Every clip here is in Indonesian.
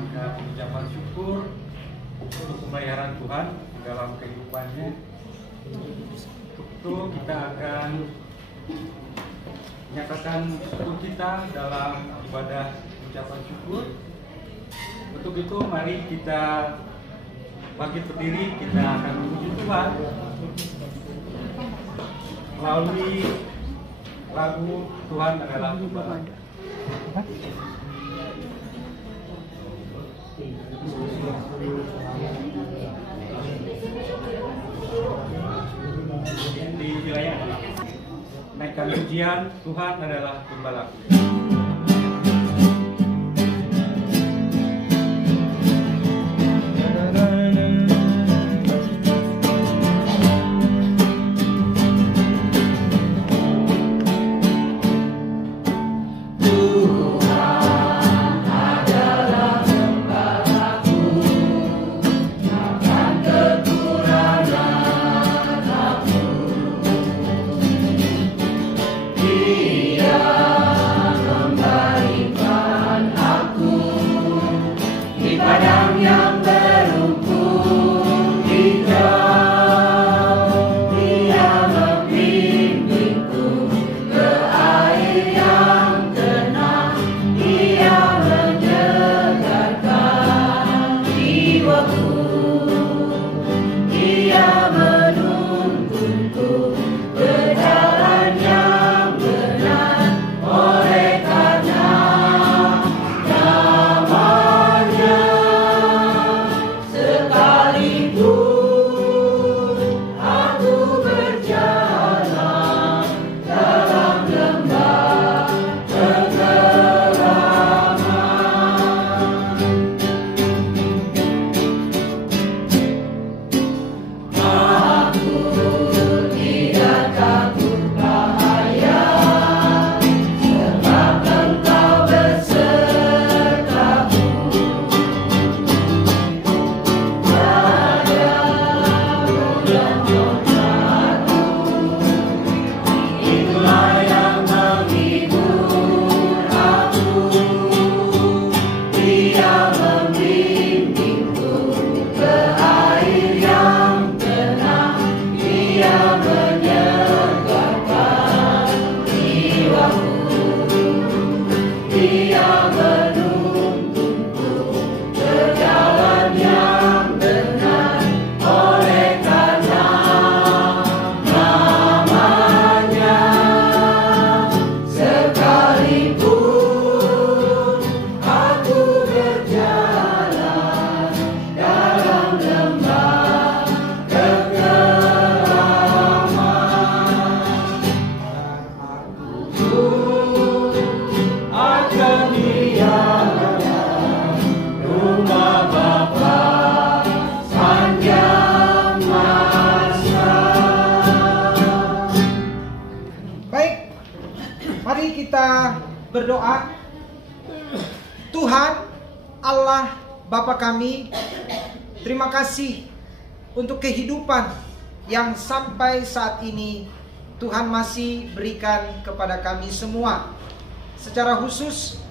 menyampaikan ucapan syukur untuk pemeliharaan Tuhan dalam kehidupannya. Itu kita akan menyatakan syukur kita dalam ibadah ucapan syukur. Untuk itu mari kita bangkit berdiri, kita akan memuji Tuhan melalui lagu Tuhan adalah Tuhan. Di wilayah naikkan pujian Tuhan adalah gembalaku. Berdoa. Tuhan Allah Bapa kami, terima kasih untuk kehidupan yang sampai saat ini Tuhan masih berikan kepada kami semua. Secara khusus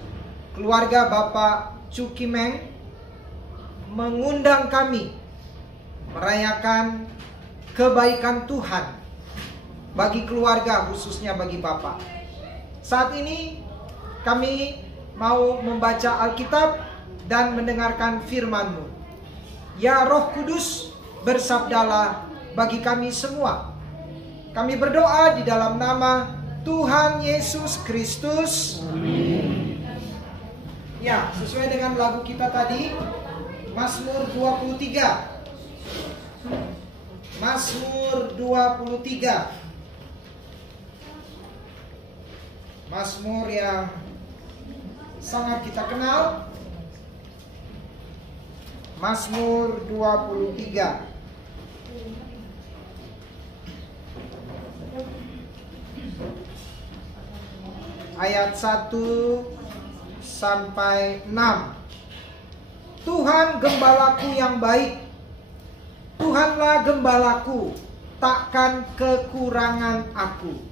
keluarga Bapak Cukimeng mengundang kami merayakan kebaikan Tuhan bagi keluarga, khususnya bagi Bapak. Saat ini kami mau membaca Alkitab dan mendengarkan firman-Mu. Ya Roh Kudus, bersabdalah bagi kami semua. Kami berdoa di dalam nama Tuhan Yesus Kristus. Amin. Ya, sesuai dengan lagu kita tadi, Mazmur 23. Mazmur 23. Mazmur yang sangat kita kenal. Mazmur 23. Ayat 1 sampai 6. Tuhan gembalaku yang baik, Tuhanlah gembalaku, takkan kekurangan aku.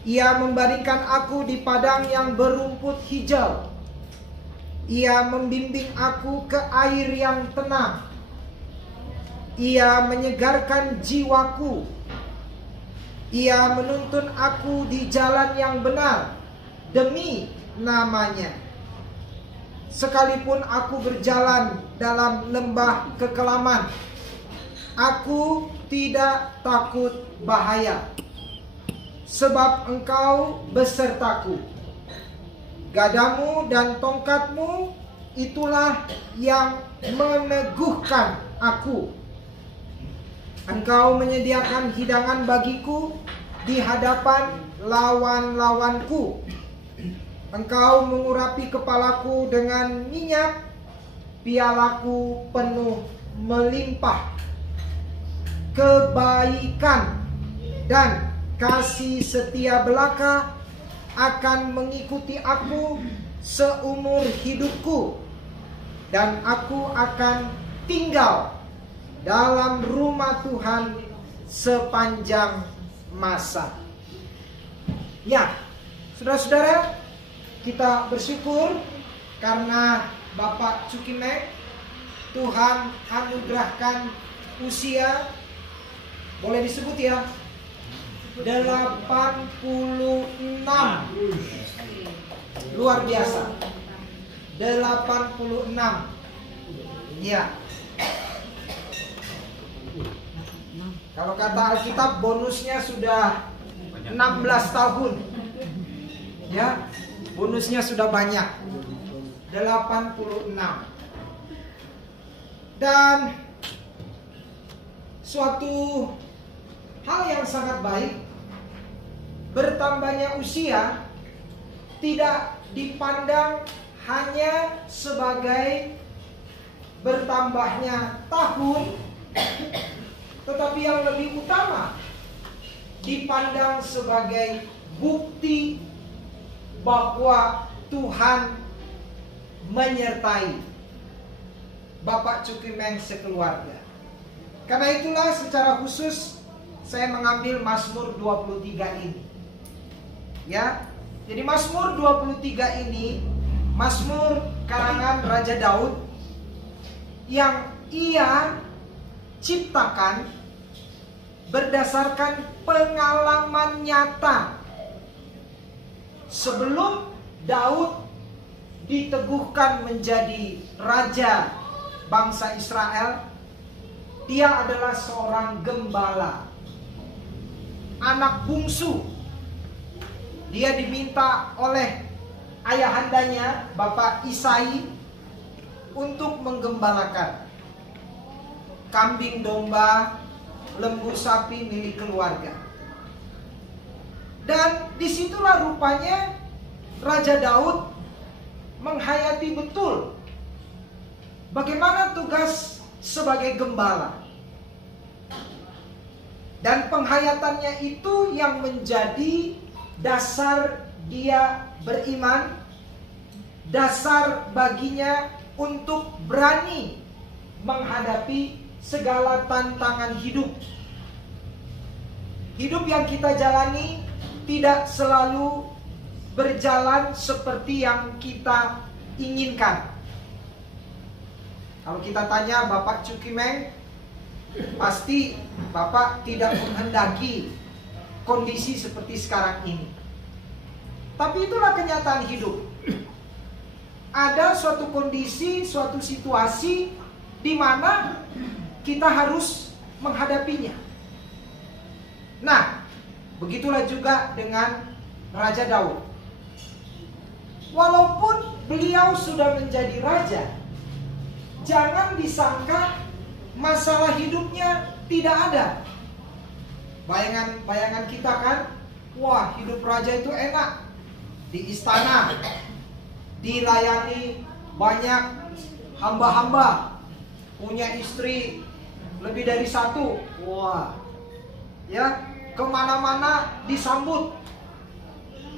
Ia membaringkan aku di padang yang berumput hijau. Ia membimbing aku ke air yang tenang. Ia menyegarkan jiwaku. Ia menuntun aku di jalan yang benar demi namanya. Sekalipun aku berjalan dalam lembah kekelaman, aku tidak takut bahaya, sebab Engkau besertaku. Gadamu dan tongkatmu itulah yang meneguhkan aku. Engkau menyediakan hidangan bagiku di hadapan lawan-lawanku. Engkau mengurapi kepalaku dengan minyak, pialaku penuh melimpah. Kebaikan dan kasih setia belaka akan mengikuti aku seumur hidupku, dan aku akan tinggal dalam rumah Tuhan sepanjang masa. Ya, saudara-saudara, kita bersyukur karena Bapak Cukimeng, Tuhan anugerahkan usia, boleh disebut ya, 86. Luar biasa. 86. Ya. Kalau kata Alkitab, bonusnya sudah 16 tahun. Ya. Bonusnya sudah banyak. 86. Dan suatu hal yang sangat baik, bertambahnya usia tidak dipandang hanya sebagai bertambahnya tahun, tetapi yang lebih utama dipandang sebagai bukti bahwa Tuhan menyertai Bapak Cukimeng sekeluarga. Karena itulah secara khusus saya mengambil Mazmur 23 ini. Ya. Jadi Mazmur 23 ini Mazmur karangan Raja Daud yang ia ciptakan berdasarkan pengalaman nyata. Sebelum Daud diteguhkan menjadi raja bangsa Israel, dia adalah seorang gembala, anak bungsu. Dia diminta oleh ayahandanya, Bapak Isai, untuk menggembalakan kambing domba, lembu sapi milik keluarga. Dan disitulah rupanya Raja Daud menghayati betul bagaimana tugas sebagai gembala. Dan penghayatannya itu yang menjadi dasar dia beriman, dasar baginya untuk berani menghadapi segala tantangan hidup. Hidup yang kita jalani tidak selalu berjalan seperti yang kita inginkan. Kalau kita tanya Bapak Cukimeng, pasti Bapak tidak menghendaki kondisi seperti sekarang ini. Tapi itulah kenyataan hidup. Ada suatu kondisi, suatu situasi di mana kita harus menghadapinya. Nah, begitulah juga dengan Raja Daud. Walaupun beliau sudah menjadi raja, jangan disangka masalah hidupnya tidak ada. Bayangan kita kan, wah, hidup raja itu enak. Di istana dilayani banyak hamba-hamba, punya istri lebih dari satu. Wah, ya, kemana-mana disambut.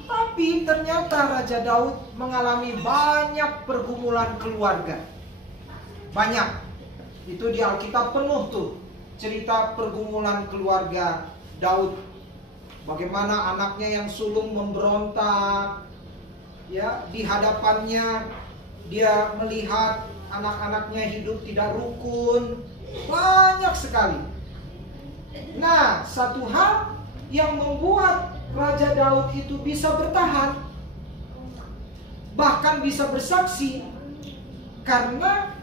Tapi ternyata Raja Daud mengalami banyak pergumulan keluarga. Banyak. Itu di Alkitab penuh tuh cerita pergumulan keluarga Daud. Bagaimana anaknya yang sulung memberontak, ya, di hadapannya dia melihat anak-anaknya hidup tidak rukun, banyak sekali. Nah, satu hal yang membuat Raja Daud itu bisa bertahan, bahkan bisa bersaksi, karena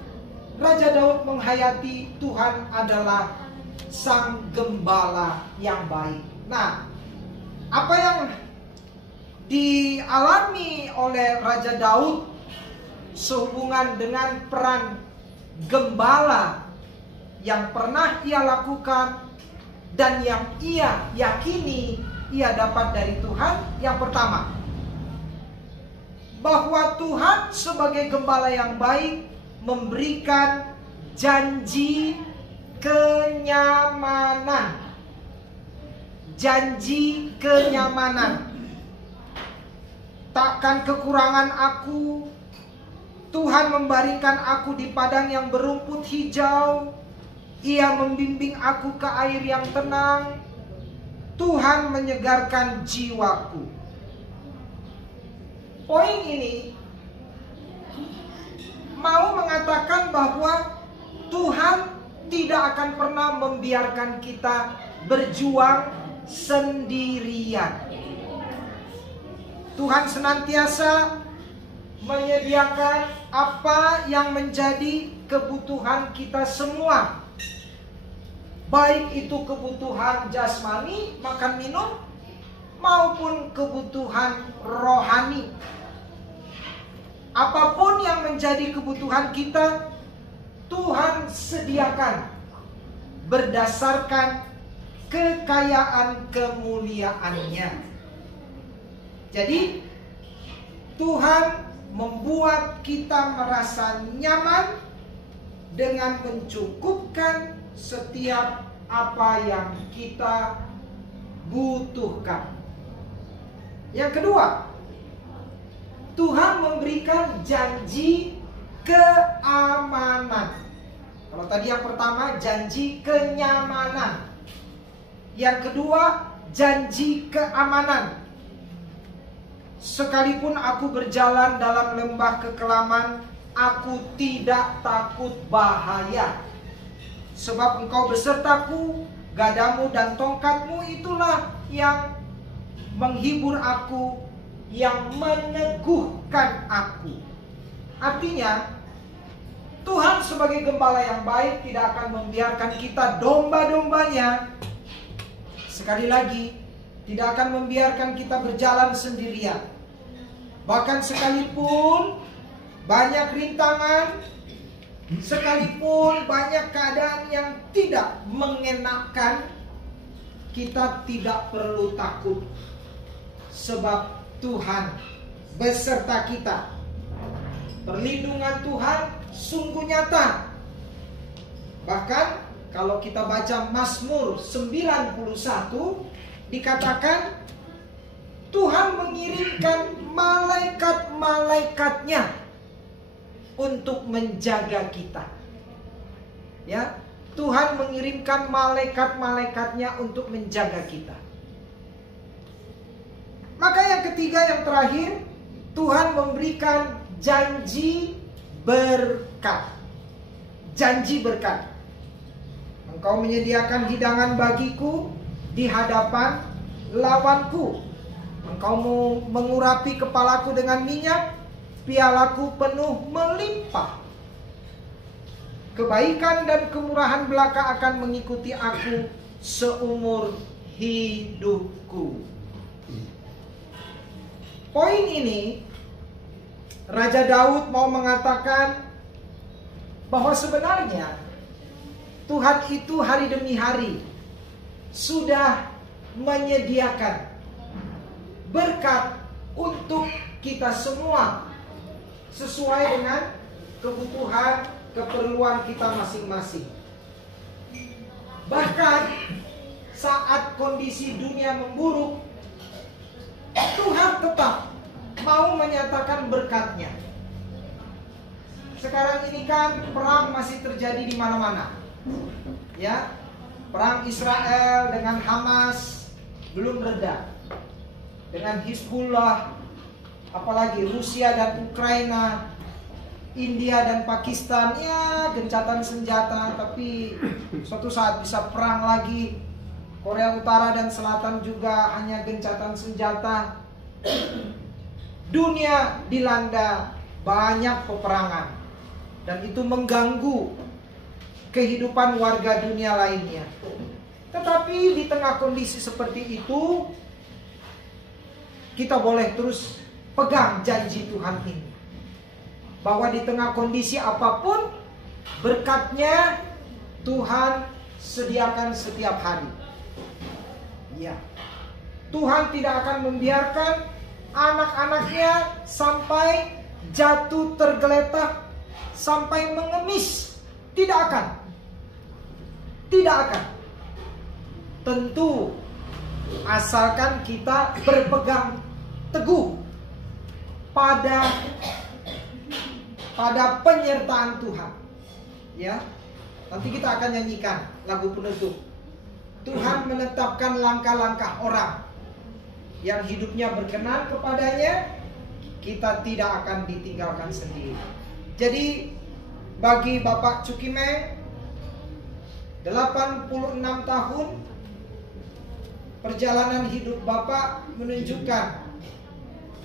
Raja Daud menghayati Tuhan adalah sang gembala yang baik. Nah, apa yang dialami oleh Raja Daud sehubungan dengan peran gembala yang pernah ia lakukan dan yang ia yakini ia dapat dari Tuhan. Yang pertama, bahwa Tuhan sebagai gembala yang baik memberikan janji kenyamanan. Janji kenyamanan. Takkan kekurangan aku. Tuhan membaringkan aku di padang yang berumput hijau. Ia membimbing aku ke air yang tenang. Tuhan menyegarkan jiwaku. Poin ini mau mengatakan bahwa Tuhan tidak akan pernah membiarkan kita berjuang sendirian. Tuhan senantiasa menyediakan apa yang menjadi kebutuhan kita semua. Baik itu kebutuhan jasmani, makan minum, maupun kebutuhan rohani. Apapun yang menjadi kebutuhan kita, Tuhan sediakan berdasarkan kekayaan kemuliaan-Nya. Jadi Tuhan membuat kita merasa nyaman dengan mencukupkan setiap apa yang kita butuhkan. Yang kedua, Tuhan memberikan janji keamanan. Kalau tadi yang pertama janji kenyamanan, yang kedua janji keamanan. Sekalipun aku berjalan dalam lembah kekelaman, aku tidak takut bahaya. Sebab Engkau besertaku, gadamu dan tongkatmu itulah yang menghibur aku, yang meneguhkan aku. Artinya, Tuhan sebagai gembala yang baik tidak akan membiarkan kita domba-dombanya. Sekali lagi, tidak akan membiarkan kita berjalan sendirian. Bahkan sekalipun banyak rintangan, sekalipun banyak keadaan yang tidak mengenakan, kita tidak perlu takut. Sebab Tuhan beserta kita. Perlindungan Tuhan sungguh nyata. Bahkan kalau kita baca Mazmur 91, dikatakan Tuhan mengirimkan malaikat-malaikatnya untuk menjaga kita. Ya, Tuhan mengirimkan malaikat-malaikatnya untuk menjaga kita. Maka yang ketiga, yang terakhir, Tuhan memberikan janji berkat. Janji berkat. Engkau menyediakan hidangan bagiku di hadapan lawanku. Engkau mengurapi kepalaku dengan minyak, pialaku penuh melimpah. Kebaikan dan kemurahan belaka akan mengikuti aku seumur hidupku. Poin ini, Raja Daud mau mengatakan bahwa sebenarnya Tuhan itu hari demi hari sudah menyediakan berkat untuk kita semua sesuai dengan kebutuhan, keperluan kita masing-masing. Bahkan saat kondisi dunia memburuk, Tuhan tetap mau menyatakan berkat-Nya. Sekarang ini kan perang masih terjadi di mana-mana. Ya, perang Israel dengan Hamas belum reda. Dengan Hizbullah, apalagi Rusia dan Ukraina, India dan Pakistan ya gencatan senjata, tapi suatu saat bisa perang lagi. Korea Utara dan Selatan juga hanya gencatan senjata. Dunia dilanda banyak peperangan, dan itu mengganggu kehidupan warga dunia lainnya. Tetapi di tengah kondisi seperti itu, kita boleh terus pegang janji Tuhan ini, bahwa di tengah kondisi apapun, berkatnya Tuhan sediakan setiap hari. Ya, Tuhan tidak akan membiarkan anak-anaknya sampai jatuh tergeletak, sampai mengemis. Tidak akan. Tidak akan. Tentu asalkan kita berpegang teguh pada penyertaan Tuhan. Ya. Nanti kita akan nyanyikan lagu penutup. Tuhan menetapkan langkah-langkah orang yang hidupnya berkenan kepadanya, kita tidak akan ditinggalkan sendiri. Jadi bagi Bapak Cukimeng, 86 tahun perjalanan hidup Bapak menunjukkan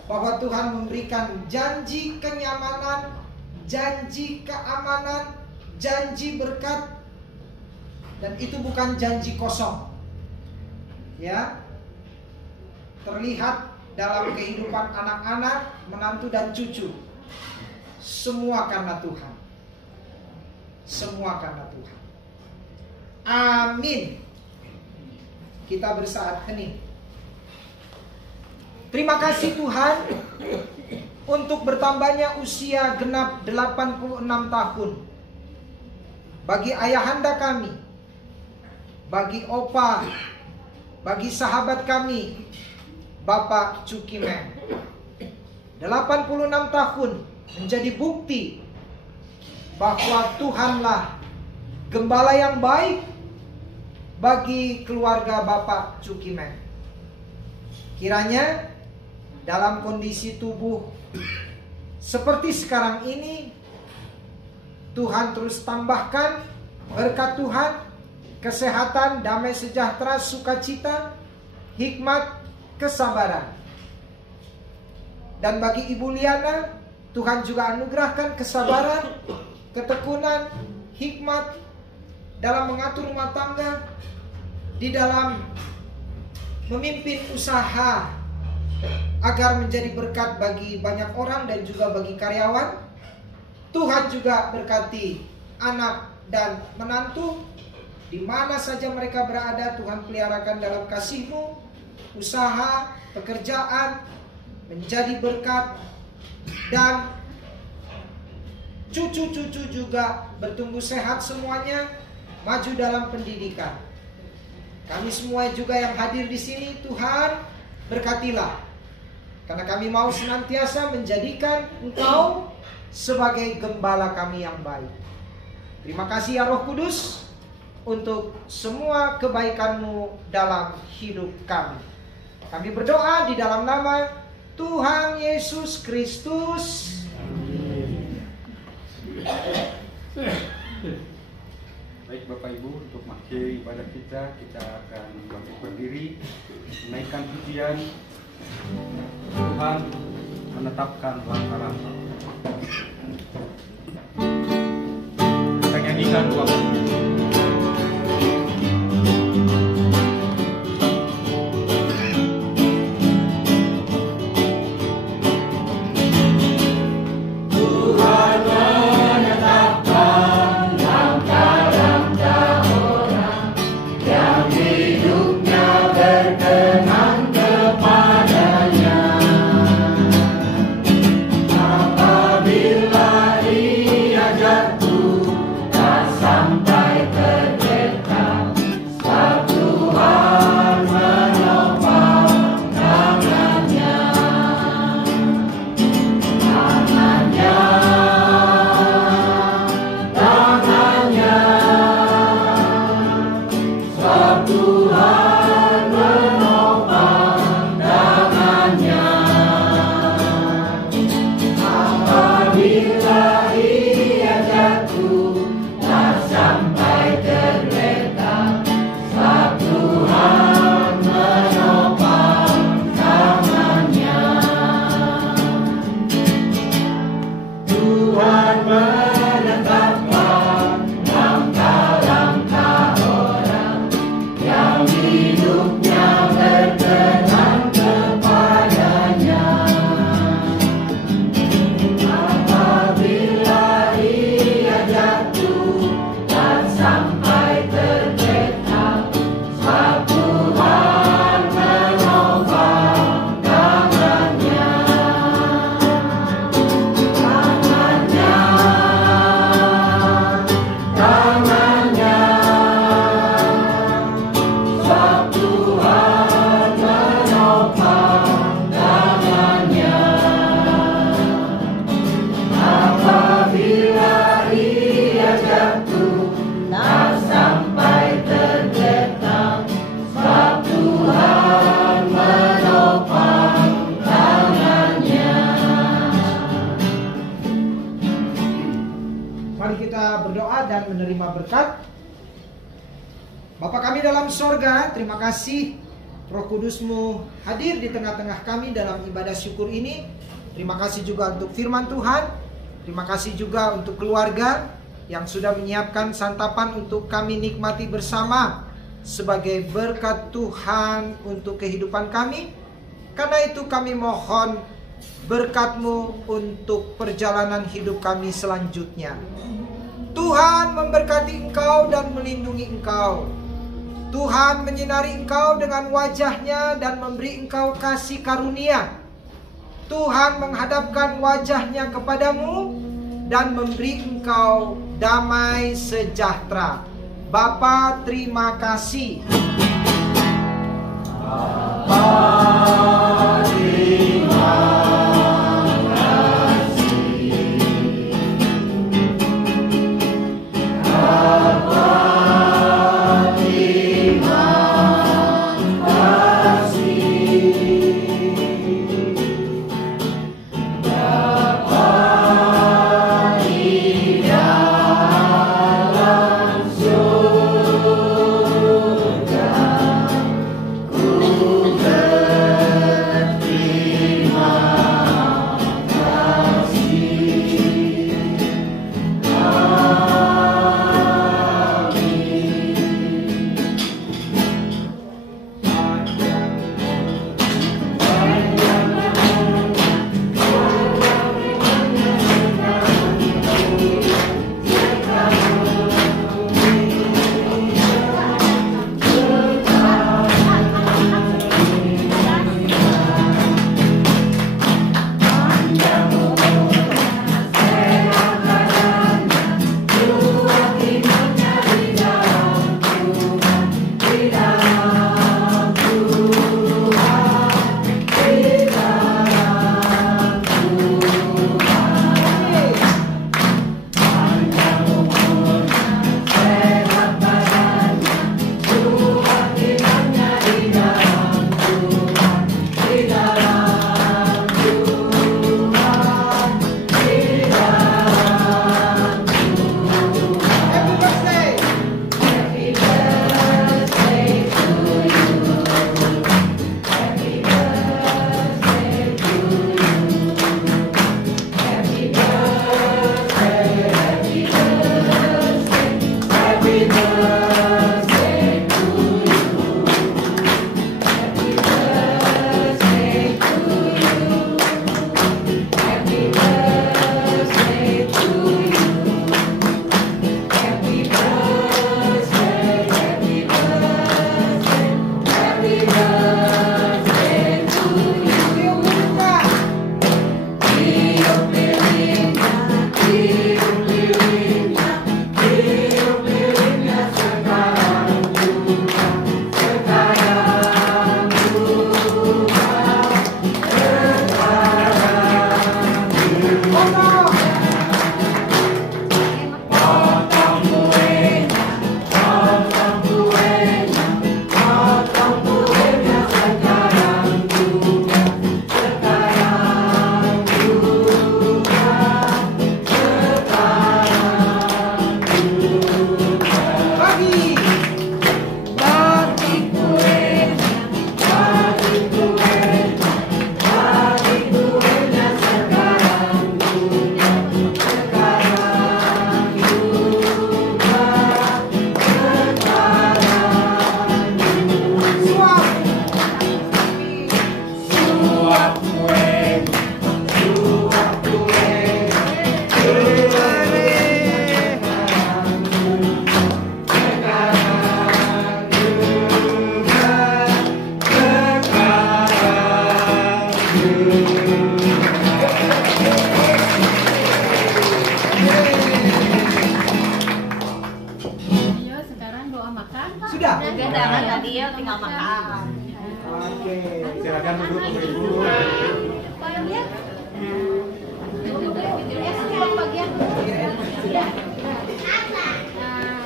bahwa Tuhan memberikan janji kenyamanan, janji keamanan, janji berkat, dan itu bukan janji kosong. Ya, terlihat dalam kehidupan anak-anak, menantu dan cucu. Semua karena Tuhan. Semua karena Tuhan. Amin. Kita bersaat hening. Terima kasih Tuhan untuk bertambahnya usia genap 86 tahun bagi ayahanda kami, bagi opa, bagi sahabat kami, Bapak Cukimeng. 86 tahun menjadi bukti bahwa Tuhanlah gembala yang baik bagi keluarga Bapak Cukimeng. Kiranya dalam kondisi tubuh seperti sekarang ini, Tuhan terus tambahkan berkat Tuhan, kesehatan, damai sejahtera, sukacita, hikmat, kesabaran. Dan bagi Ibu Liana, Tuhan juga anugerahkan kesabaran, ketekunan, hikmat dalam mengatur rumah tangga, di dalam memimpin usaha agar menjadi berkat bagi banyak orang dan juga bagi karyawan. Tuhan juga berkati anak dan menantu, di mana saja mereka berada. Tuhan peliharakan dalam kasih-Mu, usaha, pekerjaan menjadi berkat, dan cucu-cucu juga bertumbuh sehat semuanya, maju dalam pendidikan. Kami semua juga yang hadir di sini, Tuhan berkatilah, karena kami mau senantiasa menjadikan Engkau sebagai gembala kami yang baik. Terima kasih ya Roh Kudus untuk semua kebaikan-Mu dalam hidup kami. Kami berdoa di dalam nama Tuhan Yesus Kristus. Baik Bapak Ibu, untuk mengakhiri ibadah kita akan bangkit berdiri, menaikkan pujian. Tuhan menetapkan langkah-langkah. Kita nyanyikan dua pujian. Sampai Mari kita berdoa dan menerima berkat. Bapa kami dalam sorga, terima kasih Roh Kudus-Mu hadir di tengah-tengah kami dalam ibadah syukur ini. Terima kasih juga untuk firman Tuhan. Terima kasih juga untuk keluarga yang sudah menyiapkan santapan untuk kami nikmati bersama sebagai berkat Tuhan untuk kehidupan kami. Karena itu kami mohon berkat-Mu untuk perjalanan hidup kami selanjutnya. Tuhan memberkati Engkau dan melindungi Engkau. Tuhan menyinari Engkau dengan wajah-Nya dan memberi Engkau kasih karunia. Tuhan menghadapkan wajah-Nya kepadamu dan memberi Engkau damai sejahtera. Bapa, terima kasih. Bapa, terima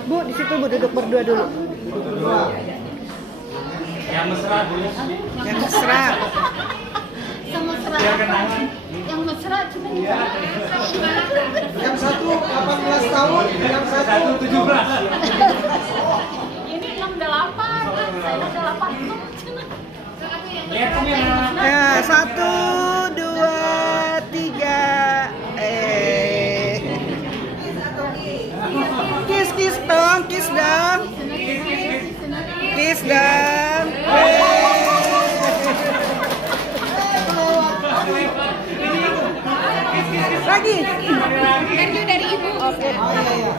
Bu, di situ Bu duduk berdua dulu. Yang mesra dulu. Yang mesra. Yang mesra. Yang mesra cuma Yang satu 18 tahun, 1:17. Ini 68, saya udah 8. Hitung ya. Ya, 1, 2, 3. Kiss dong, kiss dong. Kiss dong. Lagi. Thank you dari ibu. Oke. Oh iya iya.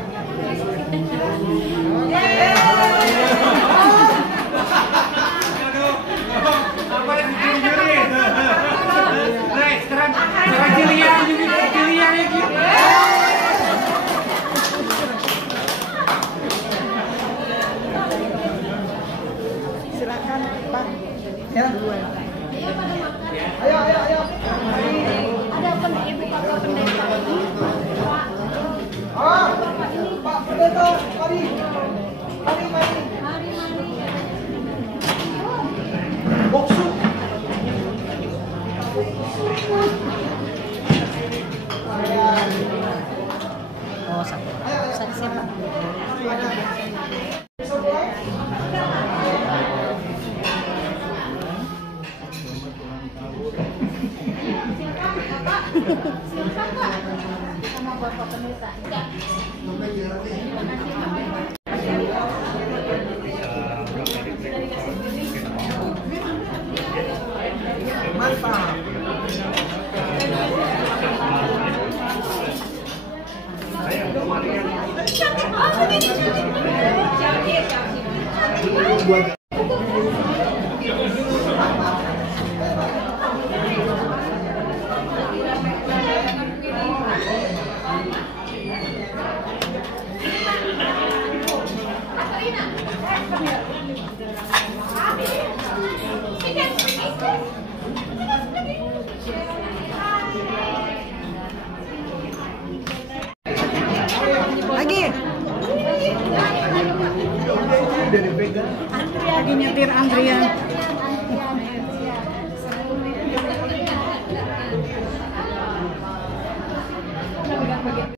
Apa yang dicuri? Nah, sekarang Cilia juga Cilia lagi. Silakan, Pak. Ya. Ayo ayo ayo. Ada ibu kakak pendeta. Ah, Pak Pendeta, mari. Mari mari. Mari. Boksu. Oh, satu. Saksi, Pak. Bisa mulai? Silakan Pak. Sama Bapak pendeta. Ya. Mantap. Lagi. Lagi nyetir antrian.